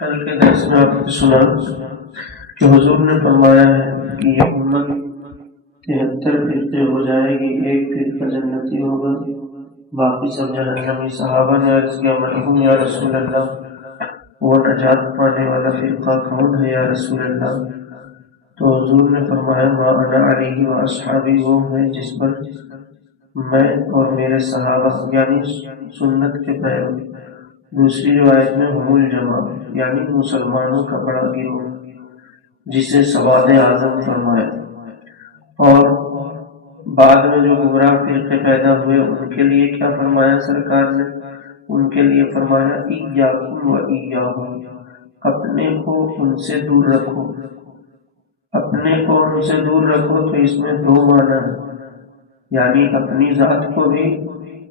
کل کے درس میں آپ نے سنا کہ حضور نے فرمایا ہے کہ یہ امت 73 فرقے ہو جائے گی، ایک فرقہ جنتی ہوگا، باقی سب جہنمی۔ صحابہ نے عرض کیا مرحوم یا رسول اللہ، وہ نجات پانے والا فرقہ کون ہے یا رسول اللہ؟ تو حضور نے فرمایا ما انا علیہ و اصحابی، وہ ہے جس پر میں اور میرے صحابہ یعنی سنت کے پیرو۔ دوسری روایت میں ہم الجماع یعنی مسلمانوں کا بڑا گروہ، جسے سواد اعظم فرمایا۔ اور بعد میں جو گمراہ فرقے پیدا ہوئے ان کے لیے کیا فرمایا سرکار نے؟ ان کے لیے فرمایا ایاکم و ایاہم، اپنے کو ان سے دور رکھو۔ اپنے کو ان سے دور رکھو تو اس میں دو معنی ہے، یعنی اپنی ذات کو بھی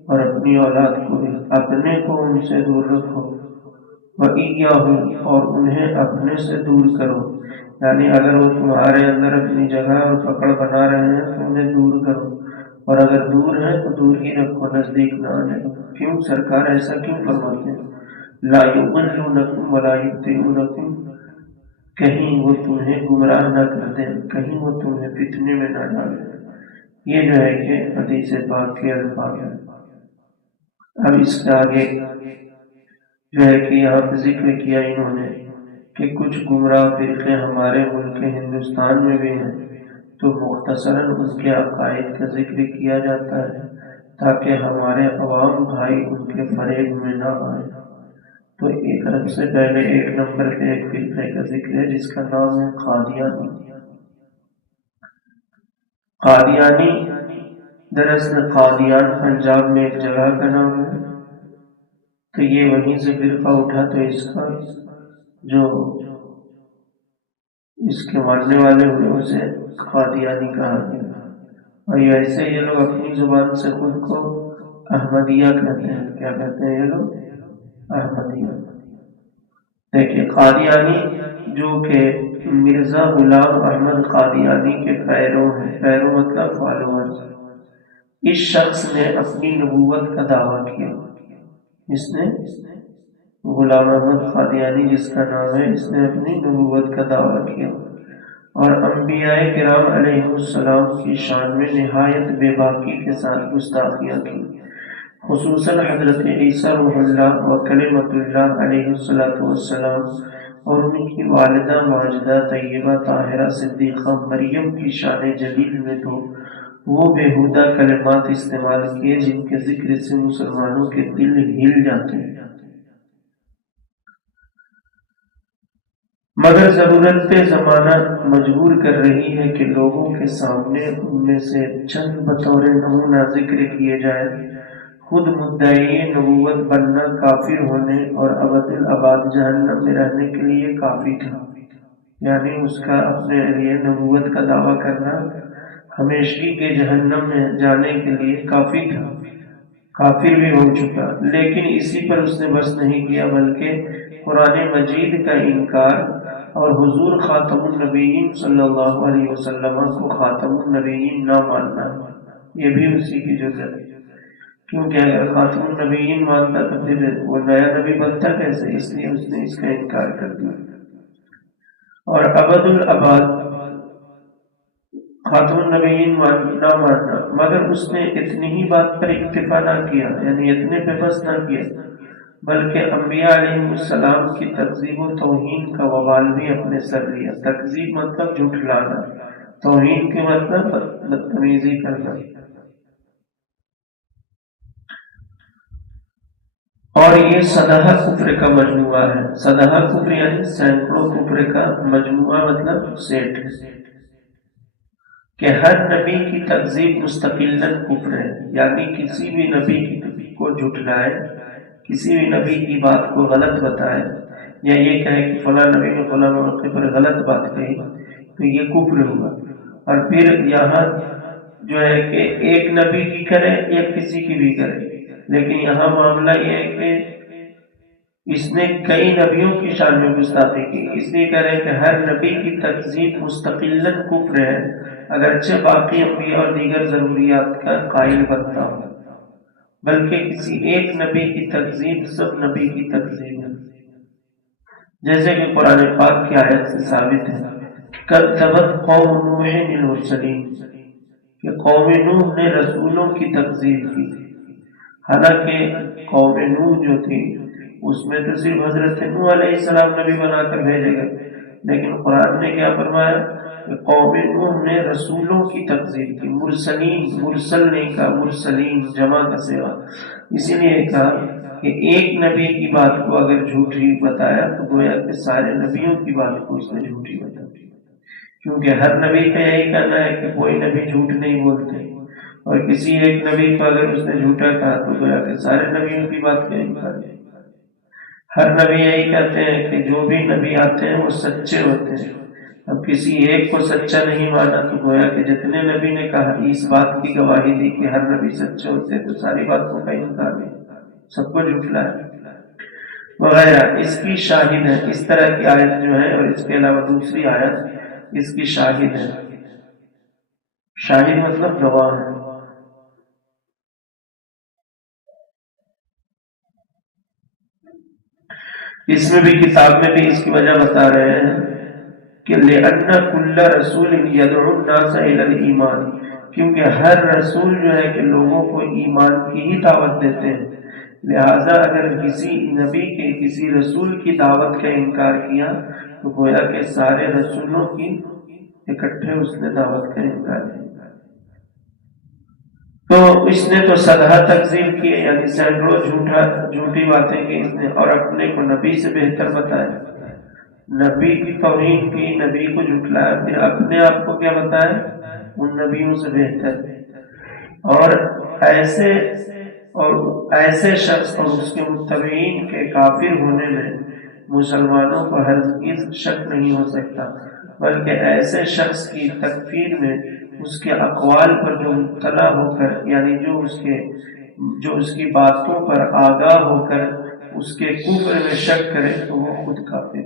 اور اپنی اولاد کو بھی۔ اپنے کو ان سے دور رکھو، وَإِيَّاهُمْ، اور انہیں اپنے سے دور کرو، یعنی اگر وہ تمہارے اندر اپنی جگہ اور پکڑ بنا رہے ہیں تو انہیں دور کرو، اور اگر دور ہیں تو دور ہی رکھو، نزدیک نہ آنے دو۔ کیوں سرکار ایسا کیوں فرماتے ہیں؟ لا يضلونکم ولا یفتنونکم، کہیں وہ تمہیں گمراہ نہ کر دیں، کہیں وہ تمہیں فتنے میں نہ ڈالیں۔ یہ جو ہے کہ حدیث پاک کے الفاظ ہیں۔ اب اس کے آگے جو ہے کہ یہاں پہ ذکر کیا انہوں نے کہ کچھ گمراہ فرقے ہمارے ملک ہندوستان میں بھی ہیں، تو مختصراً ان کے عقائد کا ذکر کیا جاتا ہے تاکہ ہمارے عوام بھائی ان کے فریب میں نہ آئیں۔ تو ایک سب سے پہلے ایک نمبر پہ ایک فرقے کا ذکر ہے جس کا نام ہے قادیانی۔ قادیانی دراصل قادیان پنجاب میں ایک جگہ کا نام ہے، تو یہ وہیں سے فرقہ اٹھا، تو اس کا جو اس کے ماننے والے ہوئے اسے قادیانی کہا گیا۔ اور ایسے یہ لوگ اپنی زبان سے خود کو احمدیہ کہتے ہیں۔ کیا کہتے ہیں یہ لوگ؟ احمدیہ۔ دیکھیے قادیانی جو کہ مرزا غلام احمد قادیانی کے پیرو ہیں، پیرو مطلب فالوورز۔ اس شخص نے اپنی نبوت کا دعویٰ کیا۔ اس نے غلام احمد قادیانی جس کا نام ہے، اس نے اپنی نبوت کا دعویٰ کیا اور انبیاء کرام علیہ السلام کی شان میں نہایت بے باکی کے ساتھ گستاخیاں کی، خصوصاً حضرت عیسیٰ روح اللہ و کلمۃ اللہ علیہ السلام اور ان کی والدہ ماجدہ طیبہ طاہرہ صدیقہ مریم کی شان جلیل میں تو وہ بےہودہ کلمات استعمال کیے جن کے ذکر سے مسلمانوں کے دل ہل جاتے ہیں۔ مگر ضرورت زمانہ مجبور کر رہی ہے کہ لوگوں کے سامنے ان میں سے چند بطور نمونہ ذکر کیے جائیں۔ خود مدعی نبوت بننا کافر ہونے اور ابد الآباد جہنم میں رہنے کے لیے کافی تھا، یعنی اس کا اپنے لیے نبوت کا دعویٰ کرنا ہمیشگی کے جہنم میں جانے کے لیے کافی تھا، کافر بھی ہو چکا۔ لیکن اسی پر اس نے بس نہیں کیا، بلکہ قرآن مجید کا انکار اور حضور خاتم النبیین صلی اللہ علیہ وسلم کو خاتم النبیین نہ ماننا، یہ بھی اسی کی جرات ہے۔ کیونکہ اگر خاتم النبیین مانتا تو پھر وہ نیا نبی بنتا کیسے؟ اس لیے اس نے اس کا انکار کر دیا۔ اور ابد الآباد خاتم النبیین نہ ماننا، مگر اس نے اتنی ہی بات پر اکتفا نہ کیا، یعنی اتنے پہ بس نہ کیا، بلکہ انبیاء علیہ السلام کی تکذیب و توہین کا وبال بھی اپنے سر لیا۔ تکذیب مطلب جھٹلانا، توہین کے مطلب بدتمیزی کرنا۔ اور یہ سدہ کفر کا مجموعہ ہے۔ سدہ کفر یعنی سینکڑوں کفر کا مجموعہ، مطلب سیٹ ہے کہ ہر نبی کی تکذیب مستقلاً کفر ہے، یعنی کسی بھی نبی کو جھٹلائے، کسی بھی نبی کی بات کو غلط بتائے، یا یہ کہے کہ فلاں نبی نے فلاں موقع پر غلط بات کہی تو یہ کفر ہوا۔ اور پھر یہاں جو ہے کہ ایک نبی کی کرے یا کسی کی بھی کرے، لیکن یہاں معاملہ یہ ہے کہ اس نے کئی نبیوں کی شان میں گستاخی کی، اس لیے کہہ رہے ہیں کہ ہر نبی کی تکذیب مستقلاً کفر ہے، اگرچہ باقی انبیاء اور دیگر ضروریات کا قائل بنتا ہو، بلکہ کسی ایک نبی کی تکذیب سب نبی کی تکذیب ہے۔ جیسے کہ قرآن پاک کی آیت سے ثابت ہے، کذبت قوم نوح المرسلین، کہ قوم نوح نے رسولوں کی تکذیب کی۔ حالانکہ قوم نوح جو تھی اس میں تو صرف حضرت نوح علیہ السلام نبی بنا کر بھیجے گئے، لیکن قرآن نے کیا فرمایا کہ قوم نوح نے رسولوں کی تکذیب کی۔ مرسلین، مرسل نہیں کہا، مرسلین جمع کا صیغہ، اسی لیے کہا کہ ایک نبی کی بات کو اگر جھوٹی بتایا تو گویا کہ سارے نبیوں کی بات کو اس نے جھوٹی بتایا، کیونکہ ہر نبی کا یہی کہنا ہے کہ کوئی نبی جھوٹ نہیں بولتے، اور کسی ایک نبی کو اگر اس نے جھوٹا کہا تو گویا کہ سارے نبیوں کی بات کا انکار ہے۔ ہر نبی یہی کہتے ہیں کہ جو بھی نبی آتے ہیں وہ سچے ہوتے ہیں، اب کسی ایک کو سچا نہیں مانا تو گویا کہ جتنے نبی نے کہا اس بات کی گواہی دی کہ ہر نبی سچے ہوتے ہیں، تو ساری باتوں کا انکار نہیں، سب کو جھٹلایا وغیرہ۔ اس کی شاہد ہے، اس طرح کی آیت جو ہے، اور اس کے علاوہ دوسری آیت اس کی شاہد ہے۔ شاہد مطلب گواہ ہے۔ اس میں بھی کتاب میں بھی اس کی وجہ بتا رہے ہیں کہ لِأَنَّ كُلَّ رَسُولٍ يَدْعُو النَّاسَ إِلَى الْإِيمَانِ، کیونکہ ہر رسول جو ہے کہ لوگوں کو ایمان کی ہی دعوت دیتے ہیں، لہذا اگر کسی نبی کے کسی رسول کی دعوت کا انکار کیا تو گویا کہ سارے رسولوں کی اکٹھے اس نے دعوت کا انکار کیا۔ تو اس نے تو سدھا تکذیب کی، یعنی سینکڑوں جھوٹی باتیں کی اس نے، اور اپنے کو نبی سے بہتر بتایا، نبی کی توہین کی، نبی کو جھٹلایا، پھر اپنے آپ کو کیا بتایا، ان نبیوں سے بہتر۔ اور ایسے شخص اور اس کے متبعین کے کافر ہونے میں مسلمانوں کو ہرگز شک نہیں ہو سکتا، بلکہ ایسے شخص کی تکفیر میں اس کے اقوال پر جو مطلع ہو کر، یعنی جو اس کی باتوں پر آگاہ ہو کر اس کے کفر میں شک کرے تو وہ خود کافر۔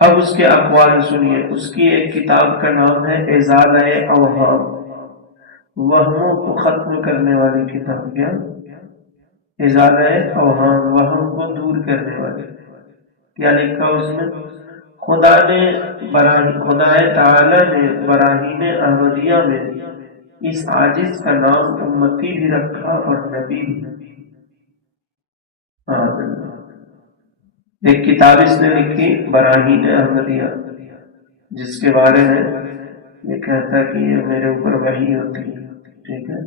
اب اس کے اقوال سنیے۔ اس کی ایک کتاب کا نام ہے ازالہ اوہام، وہموں کو ختم کرنے والی کتاب۔ کیا؟ ازالہ اوہام، وہم کو دور کرنے والی۔ کیا لکھا اس میں؟ خدا تعالی نے براہین احمدیہ میں اس عاجز کا نام امتی بھی رکھا اور نبی بھی۔ ایک کتاب اس نے لکھی براہین احمدیہ، جس کے بارے میں یہ کہتا ہے کہ یہ میرے اوپر وحی ہوتی ہے، ٹھیک ہے۔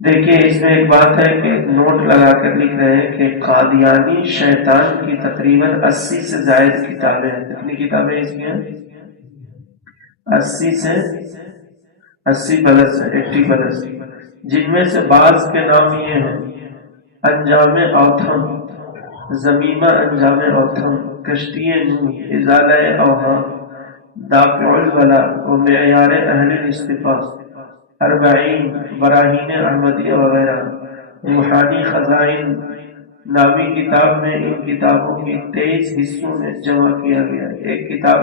دیکھیے اس میں ایک بات ہے کہ نوٹ لگا کر لکھ رہے ہیں کہ قادیانی شیطان کی تقریباً 80 سے زائد کتابیں ہیں۔ کتنی کتابیں اس کی ہیں؟ 80 سے 80 پلس، 80 پلس، جن میں سے بعض کے نام یہ ہیں: انجام اوتھم، زمیمہ انجام اوتھم، کشتی نوح، ازالہ اوہام، دافع البلا و معیار اہل الاصطفاء، 40 براہین احمدیہ وغیرہ۔ روحانی خزائن نامی کتاب میں ان کتابوں کی 23 حصوں میں جمع کیا گیا۔ ایک کتاب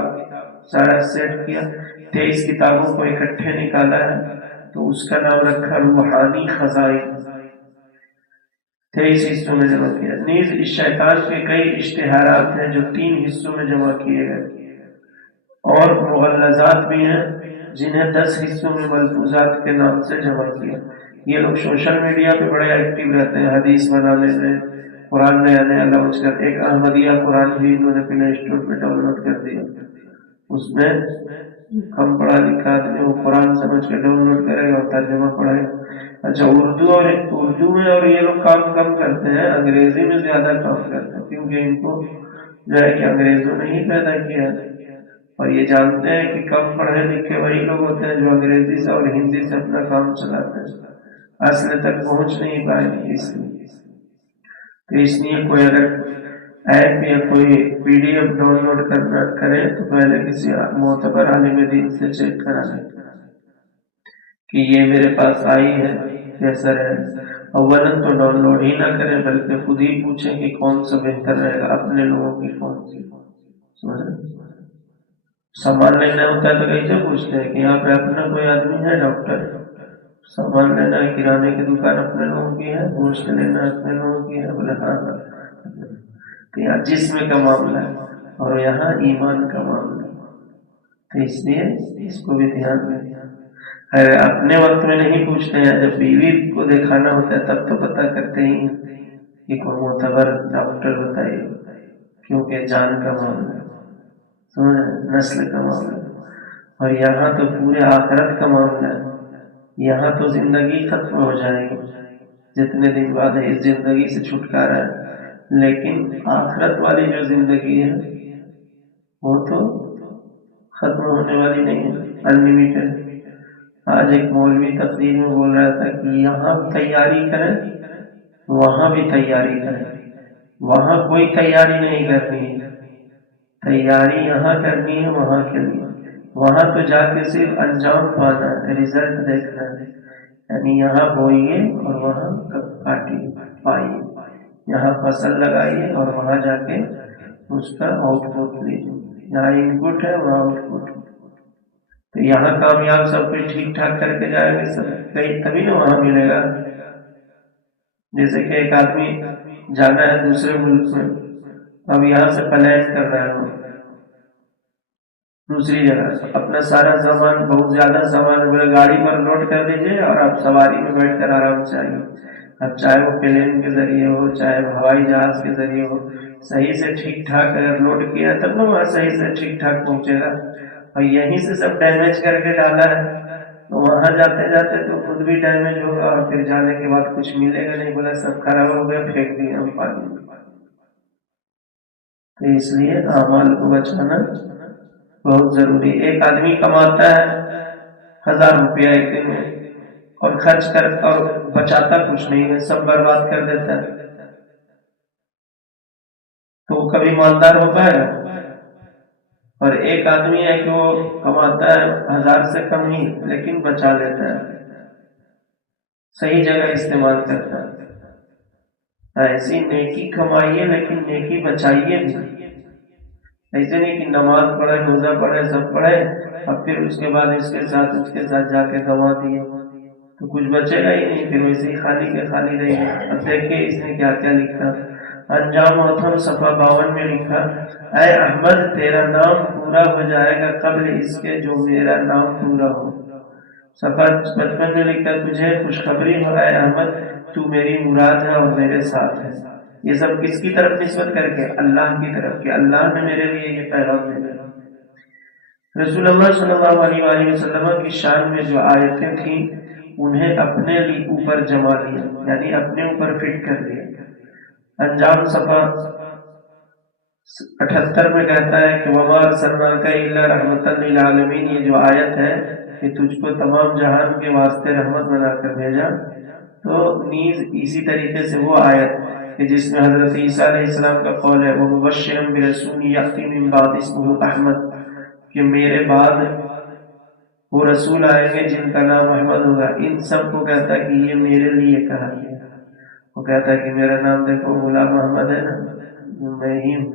سارا سیٹ کیا، 23 کتابوں کو اکٹھے نکالا ہے، تو اس کا نام رکھا روحانی خزائن، 23 حصوں میں جمع کیا۔ نیز اس شیطان کے کئی اشتہارات ہیں جو 3 حصوں میں جمع کیے گئے، اور مغلظات بھی ہیں جنہیں 10 حصوں میں ملفوظات کے نام سے جمع کیا۔ یہ لوگ سوشل میڈیا پہ بڑے ایکٹیو رہتے ہیں، حدیث بنانے میں، قرآن نیا نیا لانچ کر۔ ایک احمدیہ قرآن بھی انہوں نے پلے اسٹور پہ ڈاؤن لوڈ کر دیا، اس میں کم پڑھا لکھا آدمی وہ قرآن سمجھ کے ڈاؤن لوڈ کرے گا اور ترجمہ پڑھے گا۔ اچھا، اردو میں اور یہ لوگ کام کم کرتے ہیں، انگریزی میں زیادہ کام کرتے ہیں، کیونکہ ان کو جو ہے کہ انگریزوں نے ہی پیدا کیا ہے، اور یہ جانتے ہیں کہ کم پڑھے لکھے وہی لوگ ہوتے ہیں جو انگریزی سے اور ہندی سے اپنا کام چلاتے ہیں، اصل تک پہنچ نہیں پائے گی۔ تو اس لیے کوئی اگر ایپ یا کوئی PDF ڈاؤن لوڈ کرنا کرے تو پہلے کسی معتبر عالم دین سے چیک کرا لیں کہ یہ میرے پاس آئی ہے، کیسا رہے۔ اولاً تو ڈاؤن لوڈ ہی نہ کریں، بلکہ خود ہی پوچھیں کہ کون سا بہتر رہے گا، اپنے لوگوں کی کون سی۔ سامان لینا ہوتا ہے تو کیسے پوچھتے ہیں کہ یہاں پہ اپنا کوئی آدمی ہے ڈاکٹر؟ سامان لینا ہے، کرانے کی دکان اپنے لوگوں کی ہے، گوشت لینا اپنے لوگوں کی ہے، بولے ہاں۔ تو یہاں جسم کا معاملہ ہے اور یہاں ایمان کا معاملہ ہے، تو اس لیے اس کو بھی دھیان میں اپنے وقت میں نہیں پوچھتے ہیں، جب بیوی کو دکھانا ہوتا ہے تب تو پتہ کرتے ہی کہ کوئی معتبر ڈاکٹر بتائیے، کیونکہ جان کا معاملہ ہے، سمجھ، نسل کا معاملہ ہے، اور یہاں تو پورے آخرت کا معاملہ ہے، یہاں تو زندگی ختم ہو جائے گی جتنے دن بعد ہے، اس زندگی سے چھٹکارا ہے، لیکن آخرت والی جو زندگی ہے وہ تو ختم ہونے والی نہیں ہے، انلمیٹڈ۔ آج ایک مولوی تقریر میں بول رہا تھا کہ یہاں تیاری کریں وہاں بھی تیاری کریں، وہاں کوئی تیاری نہیں کرنی ہے، تیاری یہاں کرنی ہے وہاں کے لیے، وہاں تو جا کے صرف انجام پانا ہے، رزلٹ دیکھنا ہے، یعنی یہاں بوئیے اور وہاں کاٹیے پائیے، یہاں فصل لگائیے اور وہاں جا کے اس کا آؤٹ پٹ لیجیے، یہاں ان پٹ ہے وہاں آؤٹ پٹ ہے، تو یہاں کامیاب سب کچھ ٹھیک ٹھاک کر کے جائیں گے سب کہیں تبھی نا وہاں ملے گا۔ جیسے کہ ایک آدمی جانا ہے دوسرے ملک میں، اب یہاں سے پلان کر رہا ہے دوسری جگہ، اپنا سارا سامان، بہت زیادہ سامان گاڑی پر لوڈ کر دیجیے اور آپ سواری میں بیٹھ کر آرام سے آئیے، اب چاہے وہ پلین کے ذریعے ہو چاہے وہ ہوائی جہاز کے ذریعے ہو، صحیح سے ٹھیک ٹھاک اگر لوڈ کیا تب نا وہاں صحیح سے ٹھیک ٹھاک پہنچے گا، اور یہیں سے سب ڈیمیج کر کے ڈالا ہے تو وہاں جاتے جاتے تو خود بھی ڈیمیج ہوگا اور پھر جانے کے بعد کچھ ملے گا نہیں، بولا سب خراب ہو گیا پھینک دیا ہم پانی میں۔ تو اس لیے اعمال کو بچانا بہت ضروری۔ ایک آدمی کماتا ہے 1000 روپیہ ایک دن میں اور خرچ کر اور بچاتا کچھ نہیں ہے، سب برباد کر دیتا ہے، تو وہ کبھی مالدار ہو پائے گا؟ اور ایک آدمی ہے کہ وہ کماتا ہے 1000 سے کم ہی لیکن بچا لیتا ہے، صحیح جگہ استعمال کرتا ہے، ایسی نیکی کمائیے لیکن نیکی بچائیے بھی، ایسے نہیں کہ نماز پڑھے روزہ پڑھے سب پڑھے اور پھر اس کے بعد اس کے ساتھ جا کے گوا دیے تو کچھ بچے گا ہی نہیں، پھر ویسے ہی خالی کے خالی رہے گا۔ اب دیکھیے اس نے کیا کیا لکھا، انجام موتم صفحہ 52 میں لکھا، اے احمد تیرا نام پورا ہو جائے گا قبل اس کے جو میرا نام پورا ہو۔ صفحہ 55 میں لکھا، تجھے خوشخبری ہو اے احمد تو میری مراد ہے اور میرے ساتھ ہے۔ یہ سب کس کی طرف نسبت کر کے؟ اللہ کی طرف، کہ اللہ نے میرے لیے یہ پیغام بھیجا۔ رسول اللہ صلی اللہ علیہ وآلہ وسلم کی شان میں جو آیتیں تھیں انہیں اپنے اوپر جما لیا، یعنی اپنے اوپر فٹ کر لیا۔ انجام صفحہ 78 میں کہتا ہے کہ وما ارسلناک الا رحمۃ للعالمین، یہ جو آیت ہے کہ تجھ کو تمام جہان کے واسطے رحمت بنا کر بھیجا، تو نیز اسی طریقے سے وہ آیت کہ جس میں حضرت عیسیٰ علیہ السلام کا قول ہے وَمُبَشِّرًا بِرَسُولٍ يَأْتِي مِن بَعْدِی اسْمُهُ احمد، کہ میرے بعد وہ رسول آئیں گے جن کا نام احمد ہوگا۔ ان سب کو کہتا ہے کہ یہ میرے لیے کہا گیا، وہ کہتا ہے کہ میرا نام دیکھو غلام محمد ہے نا، میں ہی ہوں۔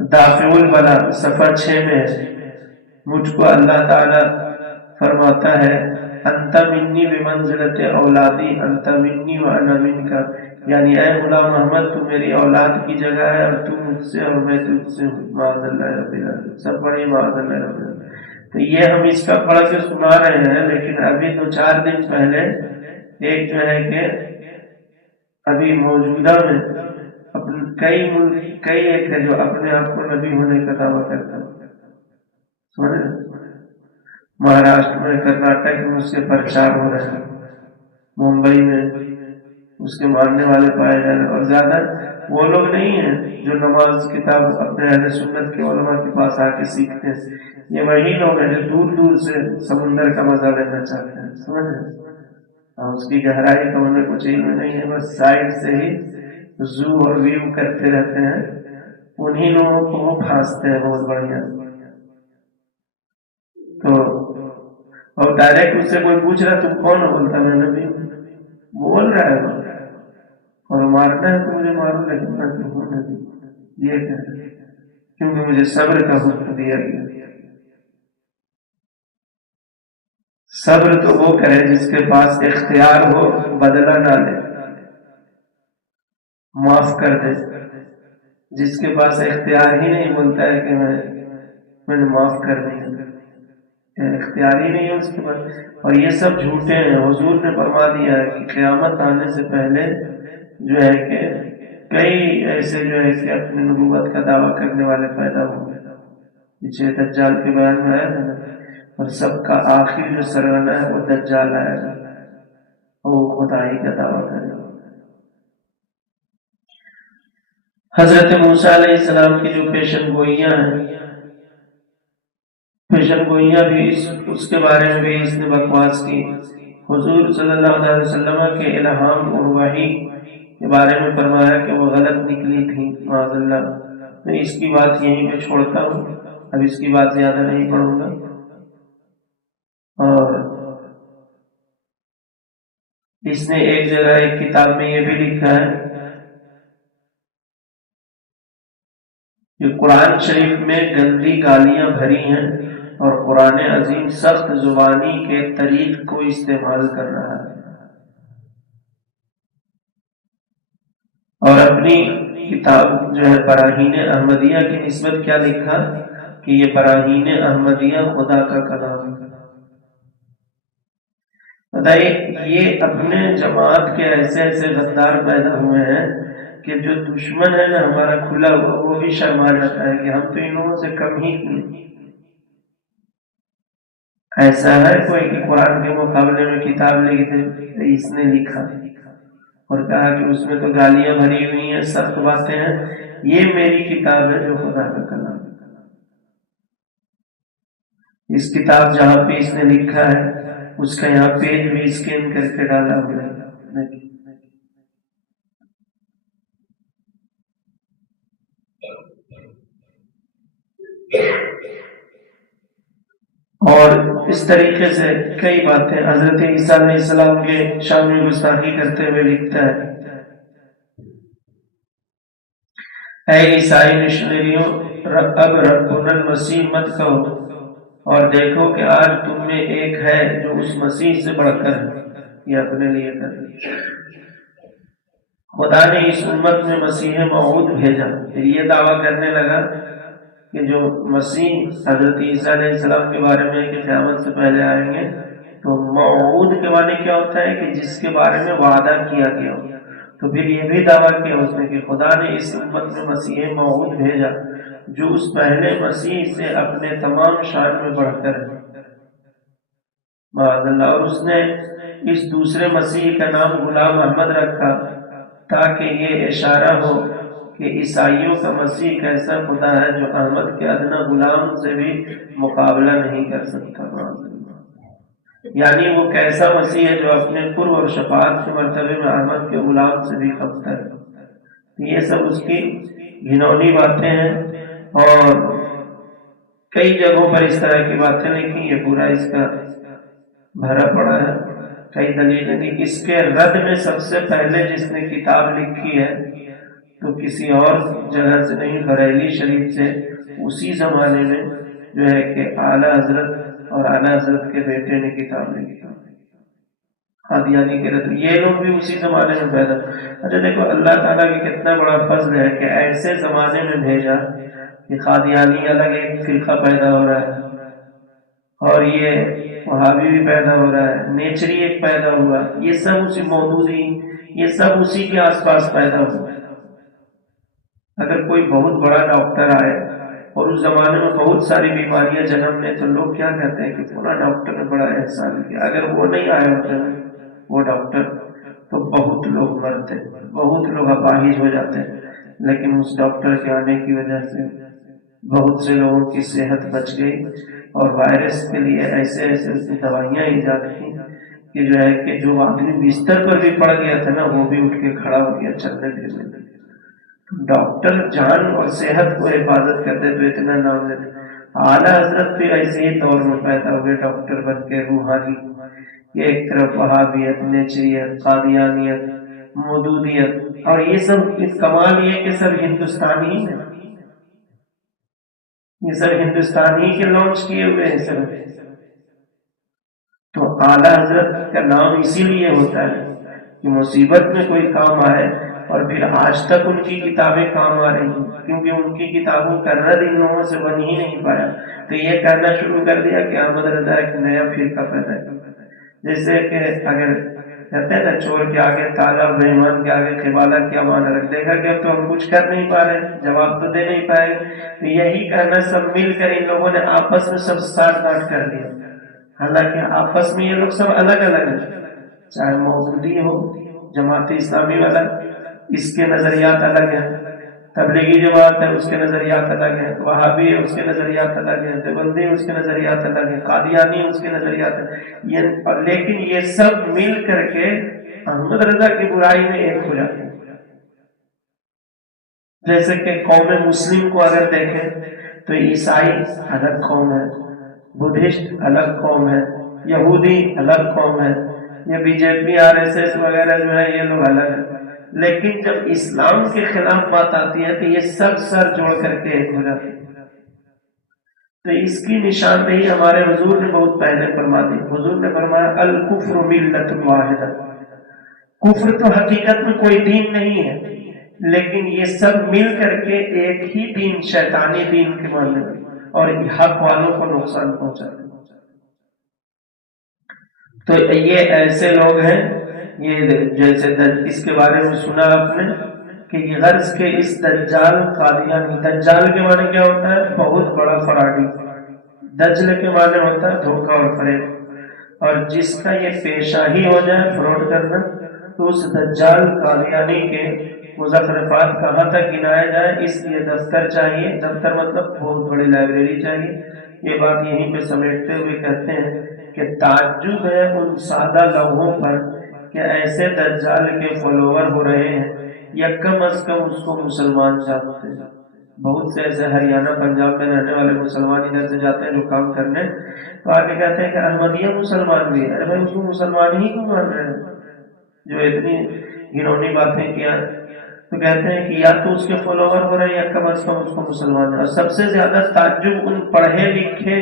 دافع البلا صفحہ 6 میں مجھ کو اللہ تعالی فرماتا ہے انت منی بمنزلت اولادی انت منی وانا منک، یعنی اے غلام محمد تو میری اولاد کی جگہ ہے اور تو مجھ سے اور میں تجھ سے ہوں، معاذ اللہ رب العالمین، سب پڑھے معاذ اللہ رب العالمین۔ تو یہ ہم اس کا پڑھ کے سنا رہے ہیں، لیکن ابھی 2-4 دن پہلے ایک جو ہے کہ ابھی موجودہ میں کئی ملک کئی ایک ہے جو اپنے آپ کو نبی ہونے کا دعویٰ کرتا ہے، سمجھ رہے؟ مہاراشٹر میں، کرناٹک میں اس کے پرچار ہو رہے ہیں، ممبئی میں اس کے ماننے والے پائے جا رہے ہیں، اور زیادہ وہ لوگ نہیں ہیں جو نماز کتاب اپنے اہل سنت کے علماء کے پاس آ کے سیکھتے ہیں، یہ وہی لوگ ہیں جو دور دور سے سمندر کا مزہ لینا چاہتے ہیں، سمجھ رہے؟ اور اس کی گہرائی کا انہیں کچھ علم نہیں ہے، بس سائڈ سے ہی زو اور ویو کرتے رہتے ہیں، انہی لوگوں کو وہ پھانستے ہیں بہت بڑھیا۔ تو اور ڈائریکٹ اس سے کوئی پوچھ رہا تم کون ہو، بولتا میں نبی ہوں، بول رہا ہے اور مارنا ہے تو مجھے مارو لیکن میں تو ہوں نبی، یہ کہہ رہا ہے کیونکہ مجھے صبر کا حکم دیا گیا۔ صبر تو وہ کرے جس کے پاس اختیار ہو بدلہ نہ لے، معاف کر دے. جس کے پاس اختیار ہی نہیں بولتا ہے کہ میں نے معاف کر دیا، اختیار ہی نہیں ہے اس کے پاس. اور یہ سب جھوٹے ہیں. حضور نے فرما دیا ہے کہ قیامت آنے سے پہلے جو ہے کہ کئی ایسے جو ہے کہ اپنی نبوت کا دعویٰ کرنے والے پیدا ہوں گے. پیچھے دجال کے بیان میں آیا تھا نا، اور سب کا آخری جو سرگنا ہے وہ دجال آئے گا، وہ خدائی کا دعویٰ کرے گا. حضرت موسیٰ علیہ السلام کی جو پیشن گوئیاں ہیں، پیشن گوئیاں بھی اس کے بارے میں بھی اس نے بکواس کی. حضور صلی اللہ علیہ وسلم کے الہام اور وحی کے بارے میں فرمایا کہ وہ غلط نکلی تھی معاذ اللہ. میں اس کی بات یہیں پہ چھوڑتا ہوں، اب اس کی بات زیادہ نہیں پڑھوں گا. اور اس نے ایک جگہ ایک کتاب میں یہ بھی لکھا ہے کہ قرآن شریف میں گندی گالیاں بھری ہیں اور قرآن عظیم سخت زبانی کے طریق کو استعمال کر رہا ہے. اور اپنی کتاب جو ہے براہین احمدیہ کی نسبت کیا لکھا کہ یہ براہین احمدیہ خدا کا کلام ہے. بتائیے، یہ اپنے جماعت کے ایسے ایسے غدار پیدا ہوئے ہیں کہ جو دشمن ہے نا ہمارا کھلا ہوا، وہ بھی شرما جاتا ہے کہ ہم تو ان لوگوں سے کم ہی کیے. ایسا ہے کوئی کہ قرآن کے مقابلے میں کتاب لکھ دے، اس نے لکھا اور کہا کہ اس میں تو گالیاں بھری ہوئی ہیں، سخت باتیں ہیں، یہ میری کتاب ہے جو خدا کا کلام ہے. اس کتاب جہاں پہ اس نے لکھا ہے اس کا یہاں پیج بھی اسکین کر کے ڈالا ہوا ہے. اور اس طریقے سے کئی باتیں حضرت عیسیٰ علیہ السلام کے شان میں گستاخی کرتے ہوئے لکھتا ہے، اے عیسائی مشنریوں، اب ربنا المسیح مت کہو، اور دیکھو کہ آج تم میں ایک ہے جو اس مسیح سے بڑھ کر ہے. یہ اپنے لیے کر خدا نے اس امت میں مسیح موعود بھیجا. پھر یہ دعویٰ کرنے لگا کہ جو مسیح حضرت عیسیٰ علیہ السلام کے بارے میں کہ قیامت سے پہلے آئیں گے، تو موعود کے معنی کیا ہوتا ہے کہ جس کے بارے میں وعدہ کیا گیا ہو. تو پھر یہ بھی دعویٰ کیا اس نے کہ خدا نے اس امت میں مسیح موعود بھیجا جو اس پہلے مسیح سے اپنے تمام شان میں بڑھ کر ہے معاذ اللہ. اور اس نے اس دوسرے مسیح کا نام غلام احمد رکھا تاکہ یہ اشارہ ہو کہ عیسائیوں کا مسیح کیسا خدا ہے جو احمد کے ادنا غلام سے بھی مقابلہ نہیں کر سکتا. یعنی وہ کیسا مسیح ہے جو اپنے قرب اور شفاعت کے مرتبے میں احمد کے غلام سے بھی کمتر ہے. یہ سب اس کی گھنونی باتیں ہیں اور کئی جگہوں پر اس طرح کی باتیں لکھی. یہ پورا اس کا بھرا پڑا ہے. کئی دلیلیں دی. اس کے رد میں سب سے پہلے جس نے کتاب لکھی ہے تو کسی اور جگہ سے نہیں، بریلی شریف سے اسی زمانے میں جو ہے کہ اعلیٰ حضرت اور اعلیٰ حضرت کے بیٹے نے کتاب لکھی قادیانی کے رد. یہ لوگ بھی اسی زمانے میں پیدا. اچھا دیکھو اللہ تعالیٰ کی کتنا بڑا فضل ہے کہ ایسے زمانے میں بھیجا کہ قادیانی الگ ایک فرقہ پیدا ہو رہا ہے اور یہ وہابی بھی پیدا ہو رہا ہے، نیچری ایک پیدا ہوا، یہ سب اسی مودودی، یہ سب اسی کے آس پاس پیدا ہوا. اگر کوئی بہت بڑا ڈاکٹر آئے اور اس زمانے میں بہت ساری بیماریاں جنم لیں تو لوگ کیا کہتے ہیں کہ پورا ڈاکٹر نے بڑا احسان کیا. اگر وہ نہیں آئے ہوتے وہ ڈاکٹر تو بہت لوگ مرتے، بہت لوگ اپاہج ہو جاتے. لیکن اس ڈاکٹر کے آنے کی وجہ سے بہت سے لوگوں کی صحت بچ گئی اور وائرس کے لیے ایسے ایسے دوائیاں ایجاد کی کہ جو ہے کہ جو آدمی بستر پر بھی پڑ گیا تھا نا وہ بھی اٹھ کے کھڑا ہو گیا، چلنے پھرنے لگا. ڈاکٹر جان اور صحت کو حفاظت کرتے تو اتنا نام لیتے. اعلیٰ حضرت بھی ایسے ہی دور میں پیدا ہوئے ڈاکٹر بن کے روحانی. یہ ایک طرف وہابیت، نیچریت، قادیانیت، مودودیت، اور یہ سب کمال یہ کہ سب ہندوستانی ہیں، یہ سب ہندوستانی کے لانچ کیے ہوئے ہیں سب. تو اعلیٰ حضرت کا نام اسی لیے ہوتا ہے کہ مصیبت میں کوئی کام آئے اور پھر آج تک ان کی کتابیں کام آ رہی ہیں، کیونکہ ان کی کتابوں کا رد ان لوگوں سے بن ہی نہیں پایا، تو یہ کہنا شروع کر دیا کہ احمد رضا ایک نیا فرقہ پیدا کیا۔ جیسے کہ اگر کہتے ہیں نا چور کے آگے تالا، بےمان کے آگے قبالہ، کیا معنی رکھ دے گا کہ اب تو ہم کچھ کر نہیں پا رہے، جواب تو دے نہیں پائے گے۔ یہی کہنا سب مل کر ان لوگوں نے آپس میں سب ساٹھ گانٹھ کر دیا، حالانکہ آپس میں یہ لوگ سب الگ الگ ہیں، چاہے مودودی ہو، جماعت اسلامی والا اس کے نظریات الگ ہیں، تبلیغی جماعت ہے اس کے نظریات الگ ہیں، وہابی ہے اس کے نظریات الگ ہیں، دیوبندی اس کے نظریات الگ ہیں، قادیانی اس کے نظریات ہیں، لیکن یہ سب مل کر کے احمد رضا کی برائی میں ایک ہو جاتے ہیں۔ جیسے کہ قوم مسلم کو اگر دیکھیں تو عیسائی الگ قوم ہے، بدھسٹ الگ قوم ہے، یہودی الگ قوم ہے، یہ بی جے پی RSS وغیرہ جو ہے یہ لوگ الگ ہیں، لیکن جب اسلام کے خلاف بات آتی ہے تو یہ سب سر جوڑ کر کے ایک ہو جاتے ہیں۔ تو اس کی نشاندہی ہمارے حضور نے بہت پہلے فرما دی۔ حضور نے فرمایا الکفر ملت واحدہ، کفر تو حقیقت میں کوئی دین نہیں ہے، لیکن یہ سب مل کر کے ایک ہی دین، شیطانی دین کے ماننے اور حق والوں کو نقصان پہنچاتے ہیں۔ تو یہ ایسے لوگ ہیں، یہ جیسے اس کے بارے میں سنا آپ نے کہ یہ غرض کے اس دجال قادیانی، دجال کے معنی کیا ہوتا ہے؟ بہت بڑا فراڈی، دجل کے معنی ہوتا ہے دھوکہ اور فریب، اور جس کا یہ پیشہ ہی ہو جائے فراڈ کرنا، تو اس دجال قادیانی کے مزخرفات کہاں تک گنائے جائے، اس لیے دفتر چاہیے، دفتر مطلب بہت بڑی لائبریری چاہیے۔ یہ بات یہیں پہ سمیٹتے ہوئے کہتے ہیں کہ تعجب ہے ان سادہ لوگوں پر کہ ایسے دجال کے فالوور ہو رہے ہیں، یا کم از کم اس کو مسلمان جانتے ہیں۔ بہت سے ایسے ہریانہ پنجاب میں رہنے والے مسلمان ادھر سے جاتے ہیں جو کام کرنے، تو آگے کہتے ہیں کہ احمدیہ مسلمان بھی ہے۔ ارے بھائی اس کو مسلمان ہی کیوں مان رہے ہیں جو اتنی گھنونی باتیں کیا؟ تو کہتے ہیں کہ یا تو اس کے فالوور ہو رہے ہیں یا کم از کم اس کو مسلمان ہے۔ اور سب سے زیادہ تعجب ان پڑھے لکھے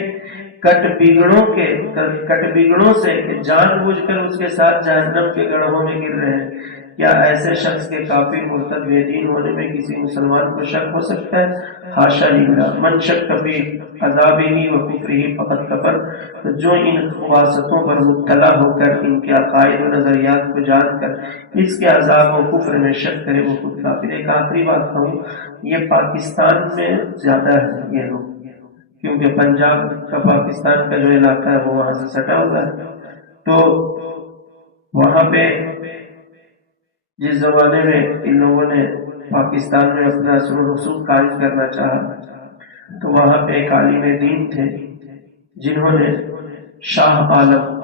کٹ بگڑوں سے کہ جان بوجھ کر اس کے ساتھ جہنم کے گڑھوں میں گر رہے ہیں۔ کیا ایسے شخص کے کافر مرتد بے دین ہونے میں کسی مسلمان کو شک ہو سکتا ہے؟ حاشا للہ، من شک فی عذابہ و کفرہ فقد کفر۔ تو جو ان خباثتوں پر مبتلا ہو کر ان کے عقائد و نظریات کو جان کر اس کے عذاب و کفر میں شک کرے وہ خود کافر۔ ایک آخری بات کہوں، یہ پاکستان میں زیادہ ہے یہ لوگ، کیونکہ پنجاب کا پاکستان کا جو علاقہ ہے وہ وہاں سے سٹا ہوا ہے، تو وہاں پہ جس زمانے میں ان لوگوں نے پاکستان میں اپنا اثر و رسوخ قائم کرنا چاہا، تو وہاں پہ ایک عالم دین تھے جنہوں نے شاہ عالم،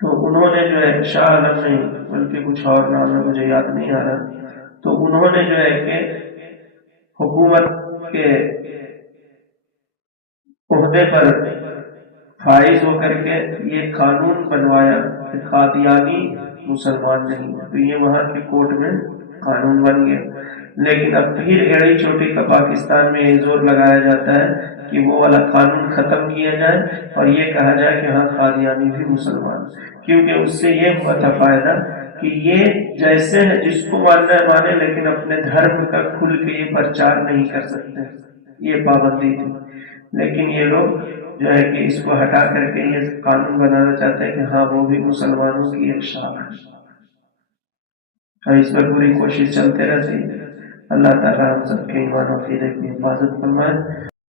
تو انہوں نے جو ہے شاہ عالم نہیں بلکہ کچھ اور نام ہے مجھے یاد نہیں آ رہا، تو انہوں نے جو ہے کہ حکومت کے عہدے پر فائز ہو کر کے یہ قانون بنوایا کہ قادیانی مسلمان نہیں ہے، تو یہ وہاں کے کورٹ میں قانون بن گیا۔ لیکن اب پھر ایڑی چوٹی کا پاکستان میں یہ زور لگایا جاتا ہے کہ وہ والا قانون ختم کیا جائے اور یہ کہا جائے کہ ہاں قادیانی بھی مسلمان، کیونکہ اس سے یہ ہوا تھا فائدہ کہ یہ جیسے ہے جس کو ماننا ہے مانے، لیکن اپنے دھرم کا کھل کے یہ پرچار نہیں کر سکتے، یہ پابندی تھی۔ لیکن یہ لوگ جو ہے کہ اس کو ہٹا کر کے یہ قانون بنانا چاہتے ہیں کہ ہاں وہ بھی مسلمانوں کی ایک شاخ ہے، اور اس پر پوری کوشش چلتے رہتی ہے۔ اللہ تعالیٰ ہم سب کے ایمان و عقیدے کی حفاظت فرمائے۔